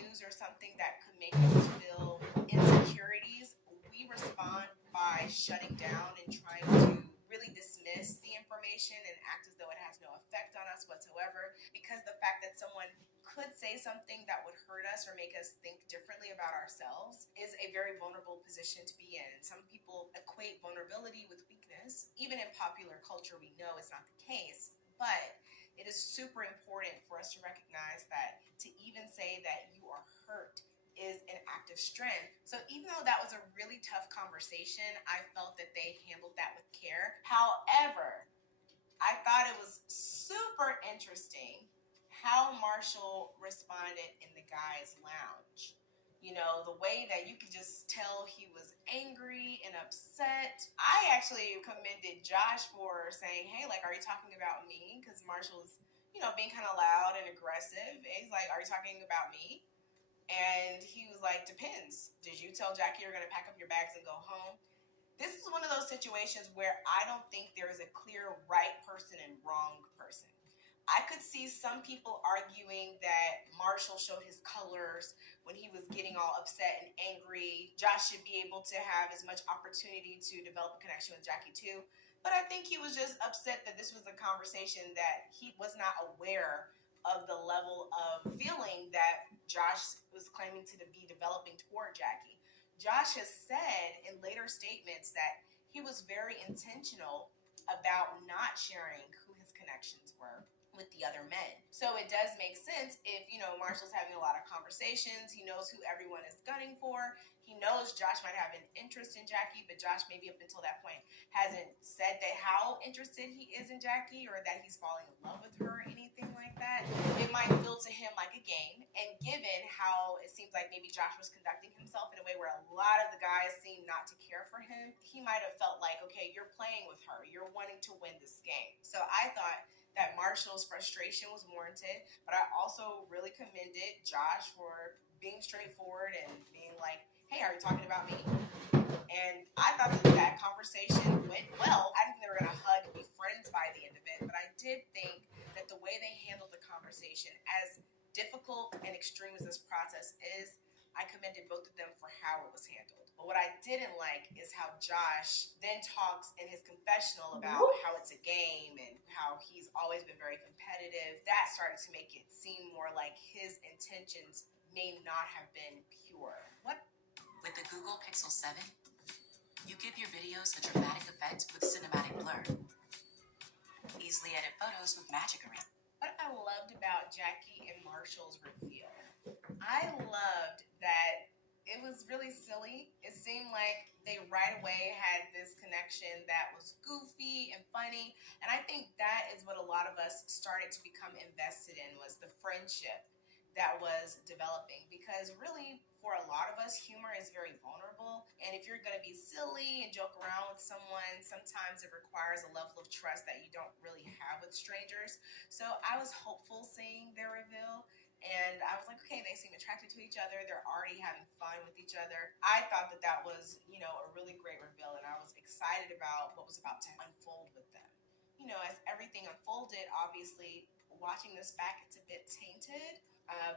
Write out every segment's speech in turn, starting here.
news or something that could make us feel insecurities, we respond by shutting down and trying to really dismiss the information and act as though it has no effect on us whatsoever, because the fact that someone could say something that would hurt us or make us think differently about ourselves is a very vulnerable position to be in. Some people equate vulnerability with weakness. Even in popular culture, we know it's not the case, but it is super important for us to recognize that to even say that you are hurt is an act of strength. So even though that was a really tough conversation, I felt that they handled that with care. However, I thought it was super interesting how Marshall responded in the guys' lounge. You know, the way that you could just tell he was angry and upset. I actually commended Josh for saying, hey, like, are you talking about me? Because Marshall's, you know, being kind of loud and aggressive. And he's like, are you talking about me? And he was like, depends. Did you tell Jackie you're going to pack up your bags and go home? This is one of those situations where I don't think there is a clear right person and wrong person. I could see some people arguing that Marshall showed his colors when he was getting all upset and angry. Josh should be able to have as much opportunity to develop a connection with Jackie too. But I think he was just upset that this was a conversation that he was not aware of the level of feeling that Josh was claiming to be developing toward Jackie. Josh has said in later statements that he was very intentional about not sharing who his connections were with the other men. So it does make sense if, you know, Marshall's having a lot of conversations. He knows who everyone is gunning for. He knows Josh might have an interest in Jackie, but Josh maybe up until that point hasn't said that how interested he is in Jackie or that he's falling in love with her or anything like that. It might feel to him like a game. And given how it seems like maybe Josh was conducting himself in a way where a lot of the guys seem not to care for him, he might have felt like, okay, you're playing with her. You're wanting to win this game. So I thought that Marshall's frustration was warranted, but I also really commended Josh for being straightforward and being like, hey, are you talking about me? And I thought that conversation went well. I didn't think they were going to hug and be friends by the end of it, but I did think that the way they handled the conversation, as difficult and extreme as this process is, I commended both of them for how it was handled. But what I didn't like is how Josh then talks in his confessional about how it's a game and how he's always been very competitive. That started to make it seem more like his intentions may not have been pure. What? With the Google Pixel 7, you give your videos a dramatic effect with cinematic blur. Easily edit photos with Magic Arena. What I loved about Jackie and Marshall's reveal, I loved that it was really silly. It seemed like they right away had this connection that was goofy and funny. And I think that is what a lot of us started to become invested in, was the friendship that was developing. Because really, for a lot of us, humor is very vulnerable. And if you're going to be silly and joke around with someone, sometimes it requires a level of trust that you don't really have with strangers. So I was hopeful seeing their reveal. And I was like, okay, they seem attracted to each other. They're already having fun with each other. I thought that that was, you know, a really great reveal. And I was excited about what was about to unfold with them. You know, as everything unfolded, obviously, watching this back, it's a bit tainted.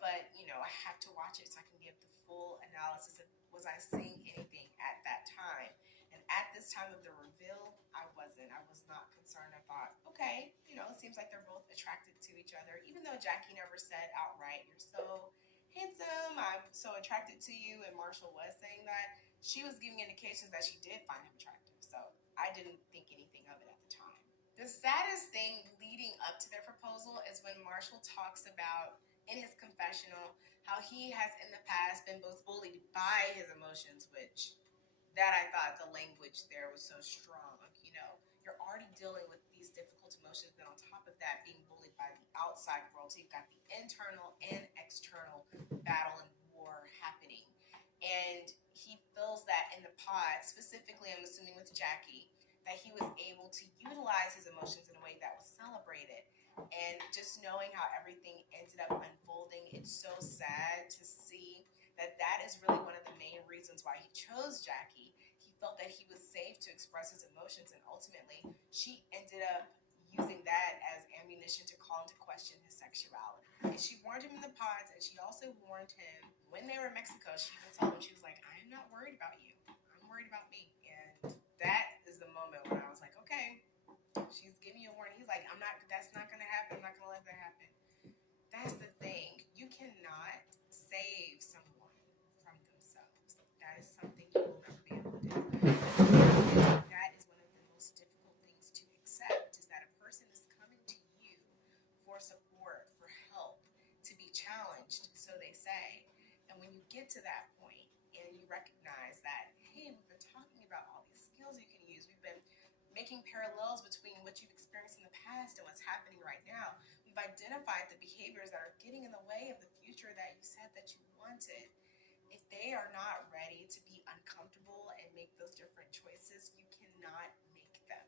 But, you know, I have to watch it so I can give the full analysis of, was I seeing anything at that time? And at this time of the reveal, I wasn't. I was not concerned. I thought, okay, you know, it seems like they're both attracted to each other. Even though Jackie never said outright, you're so handsome, I'm so attracted to you, and Marshall was saying that, she was giving indications that she did find him attractive. So I didn't think anything of it at the time. The saddest thing leading up to their proposal is when Marshall talks about, in his confessional, how he has in the past been both bullied by his emotions, which that I thought the language there was so strong. You know, you're already dealing with these difficult emotions, then on top of that, being bullied by the outside world. So you've got the internal and external battle and war happening. And he feels that in the pod, specifically, I'm assuming with Jackie, that he was able to utilize his emotions in a way that was celebrated. And just knowing how everything ended up unfolding, it's so sad to see that that is really one of the main reasons why he chose Jackie. He felt that he was safe to express his emotions, and ultimately she ended up using that as ammunition to call into question his sexuality. And she warned him in the pods, and she also warned him when they were in Mexico. She even told him, she was like, I am not worried about you. I'm worried about me. And that is the moment when I was like, okay, she's giving you a warning. He's like, that's not going to happen. I'm not going to let that happen. That's the thing. You cannot save someone from themselves. That is something you will never be able to do. That is one of the most difficult things to accept, is that a person is coming to you for support, for help, to be challenged, so they say. And when you get to that point and you recognize that, hey, we've been talking about all these skills you can use. We've been making parallels between what you've experienced in the past and what's happening right now. We've identified the behaviors that are getting in the way of the future that you said that you wanted. If they are not ready to be uncomfortable and make those different choices, you cannot make them.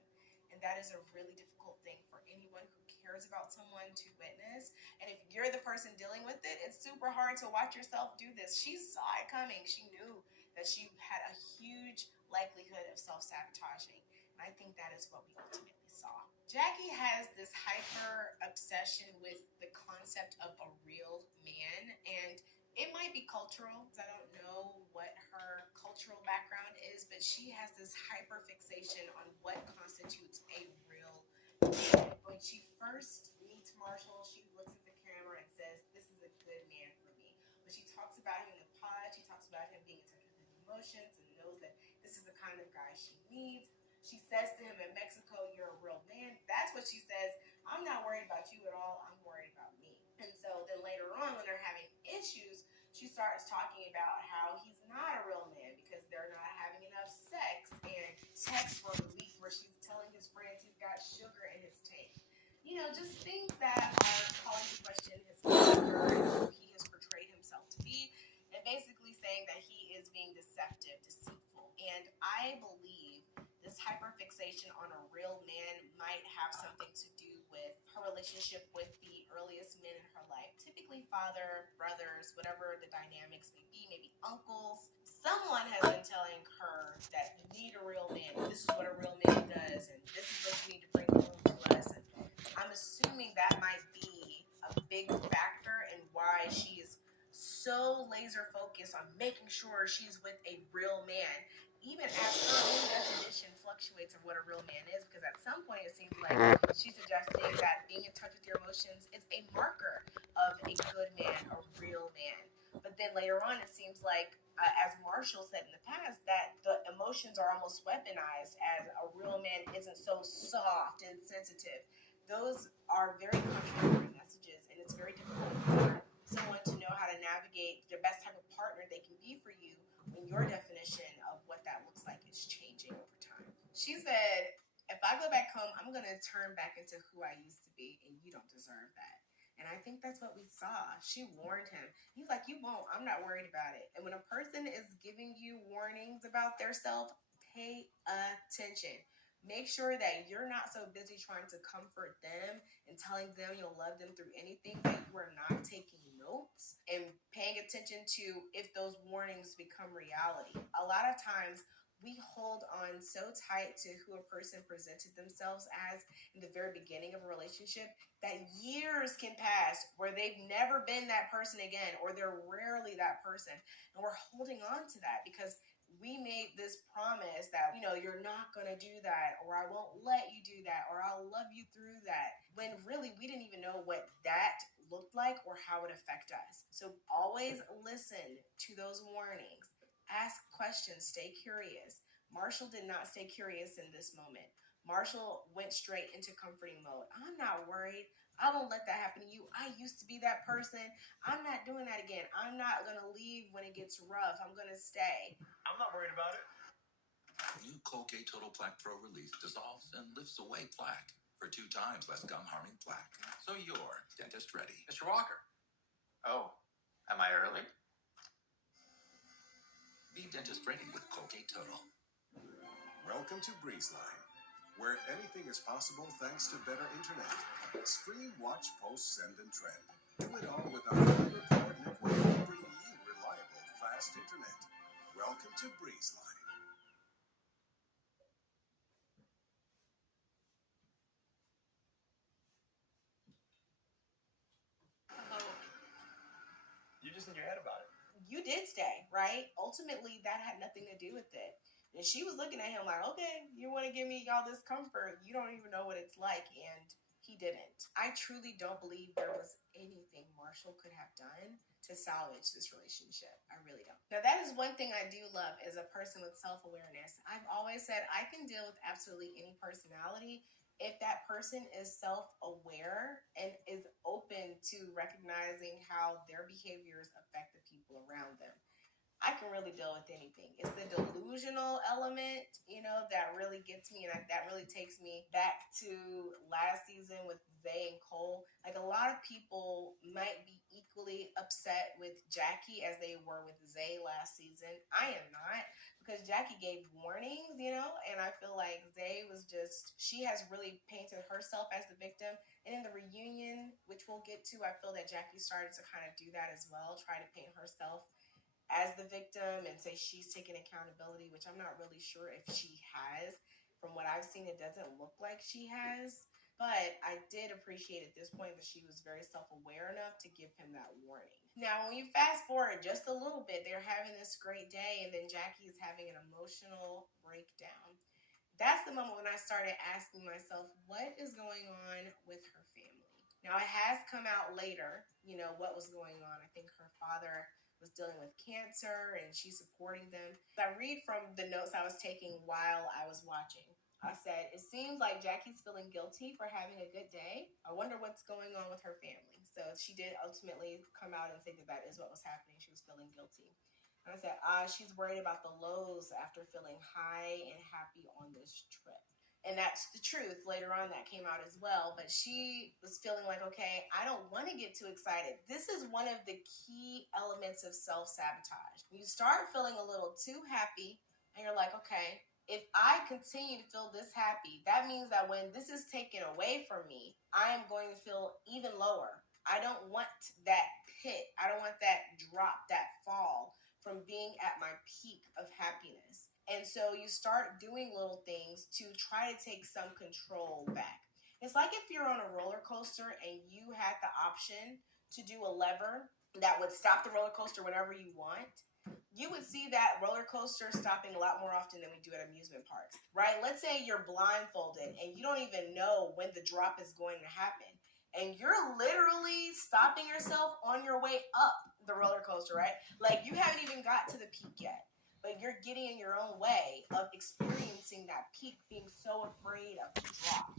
And that is a really difficult thing for anyone who cares about someone to witness. And if you're the person dealing with it, it's super hard to watch yourself do this. She saw it coming. She knew that she had a huge likelihood of self-sabotaging. And I think that is what we ultimately saw. Jackie has this hyper obsession with the concept of a real man, and it might be cultural, because I don't know what her cultural background is, but she has this hyper fixation on what constitutes a real man. When she first meets Marshall, she looks at the camera and says, this is a good man for me. When she talks about him in the pod, she talks about him being in touch with his emotions and knows that this is the kind of guy she needs. She says to him in Mexico, you're a real man. That's what she says. I'm not worried about you at all. I'm worried about me. And so then later on, when they're having issues, she starts talking about how he's not a real man because they're not having enough sex, and texts for a week where she's telling his friends he's got sugar in his tank. You know, just things that are calling into question his character and who he has portrayed himself to be, and basically saying that he is being deceptive, deceitful. And I believe this hyperfixation on a real man might have something to do with her relationship with the earliest men in her life. Typically father, brothers, whatever the dynamics may be, maybe uncles. Someone has been telling her that you need a real man. This is what a real man does, and this is what you need to bring home to us. And I'm assuming that might be a big factor in why she is so laser focused on making sure she's with a real man, even as her own definition fluctuates of what a real man is, because at some point it seems like she's suggesting that being in touch with your emotions is a marker of a good man, a real man. But then later on it seems like, as Marshall said in the past, that the emotions are almost weaponized, as a real man isn't so soft and sensitive. Those are very contradictory messages, and it's very difficult for someone to know how to navigate the best type of partner they can be for you when your definition of what that looks like is changing over time. She said, if I go back home, I'm going to turn back into who I used to be, and you don't deserve that. And I think that's what we saw. She warned him. He's like, you won't. I'm not worried about it. And when a person is giving you warnings about their self, pay attention. Make sure that you're not so busy trying to comfort them and telling them you'll love them through anything that you are not taking notes and paying attention to if those warnings become reality. A lot of times we hold on so tight to who a person presented themselves as in the very beginning of a relationship that years can pass where they've never been that person again, or they're rarely that person. And we're holding on to that because we made this promise that, you know, you're not going to do that, or I won't let you do that, or I'll love you through that. When really we didn't even know what that looked like or how it affect us. So always listen to those warnings. Ask questions, stay curious. Marshall did not stay curious in this moment. Marshall went straight into comforting mode. I'm not worried. I won't let that happen to you. I used to be that person. I'm not doing that again. I'm not going to leave when it gets rough. I'm going to stay. I'm not worried about it. New Colgate Total Plaque Pro Release dissolves and lifts away plaque for 2 times less gum-harming plaque. So you're dentist ready. Mr. Walker. Oh, am I early? Be dentist ready with Colgate Total. Welcome to BreezeLine, where anything is possible thanks to better internet. Stream, watch, post, send, and trend. Do it all with our fiber-powered network, bringing you reliable, fast internet. Welcome to BreezeLine. did stay, right? Ultimately, that had nothing to do with it. And she was looking at him like, okay, you want to give me all this comfort. You don't even know what it's like. And he didn't. I truly don't believe there was anything Marshall could have done to salvage this relationship. I really don't. Now, that is one thing I do love as a person with self-awareness. I've always said I can deal with absolutely any personality if that person is self-aware and is open to recognizing how their behaviors affect the people around them. I can really deal with anything. It's the delusional element, that really gets me, and that really takes me back to last season with Zay and Cole. Like, a lot of people might be equally upset with Jackie as they were with Zay last season. I am not, because Jackie gave warnings, and I feel like Zay she has really painted herself as the victim. And in the reunion, which we'll get to, I feel that Jackie started to kind of do that as well, try to paint herself as the victim and say she's taking accountability, which I'm not really sure if she has. From what I've seen, it doesn't look like she has. But I did appreciate at this point that she was very self-aware enough to give him that warning. Now, when you fast forward just a little bit, they're having this great day, and then Jackie is having an emotional breakdown. That's the moment when I started asking myself, what is going on with her family? Now, it has come out later, what was going on. I think her father was dealing with cancer and she's supporting them. I read from the notes I was taking while I was watching. I said, it seems like Jackie's feeling guilty for having a good day. I wonder what's going on with her family. So she did ultimately come out and say that is what was happening. She was feeling guilty. And I said, she's worried about the lows after feeling high and happy on this trip. And that's the truth. Later on, that came out as well. But she was feeling like, okay, I don't want to get too excited. This is one of the key elements of self-sabotage. You start feeling a little too happy, and you're like, okay, if I continue to feel this happy, that means that when this is taken away from me, I am going to feel even lower. I don't want that pit. I don't want that drop, that fall from being at my peak of happiness. And so you start doing little things to try to take some control back. It's like if you're on a roller coaster and you had the option to do a lever that would stop the roller coaster whenever you want. You would see that roller coaster stopping a lot more often than we do at amusement parks, right? Let's say you're blindfolded and you don't even know when the drop is going to happen. And you're literally stopping yourself on your way up the roller coaster, right? Like, you haven't even got to the peak yet. But you're getting in your own way of experiencing that peak, being so afraid of the drop.